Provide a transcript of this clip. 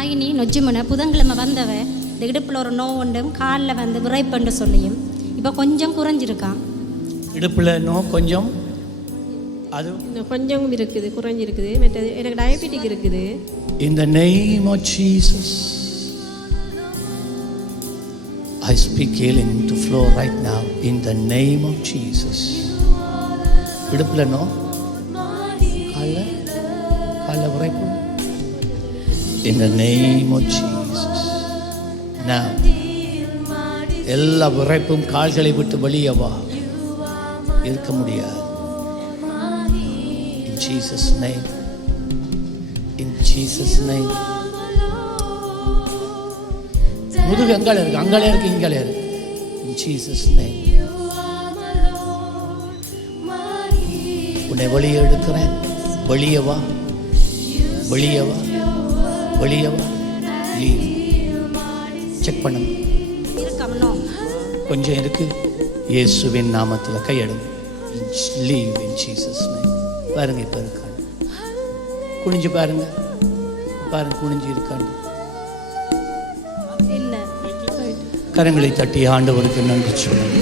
நாயினி நொஜ்ஜுமனை புதன்கிழமை வந்தவ இந்த இடுப்பில் ஒரு நோவு உண்டும் காலில் வந்து விரைப்புண்டு சொல்லியும். இப்போ கொஞ்சம் குறைஞ்சிருக்கான். இடுப்பில் நோ கொஞ்சம் அது? இன்னும் கொஞ்சம் இருக்குது குறைஞ்சிருக்குது. மற்றது எனக்கு டயபெட்டிக் இருக்குது. In the name of Jesus, I speak healing to flow right now. In the name of Jesus. இடுப்பில் நோ காலில் காலில் உரைப்பு In the name of Jesus. Now, எல்லா விரைப்பும் கால்களை விட்டு வெளியே வா இருக்க முடியாது In Jesus' name. In Jesus' name. முதுகு எங்களே இருக்கு அங்களே இருக்கு இங்களே இருக்கு In Jesus' name. உன்னை வெளியே எடுக்கிறேன் வெளியே வா வெளியே வா வெளியே வா லீவ் செக் பண்ணுங்க. கொஞ்சம் இருக்கு. இயேசுவின் நாமத்தில் கையெடுங்க. லீவ் இன் ஜீசஸ் பாருங்க இப்போ இருக்காங்க குனிஞ்சு பாருங்க. பாருங்க குனிஞ்சு இல்லை. கரங்களை தட்டி ஆண்டவருக்கு நன்றி சொல்லுங்க.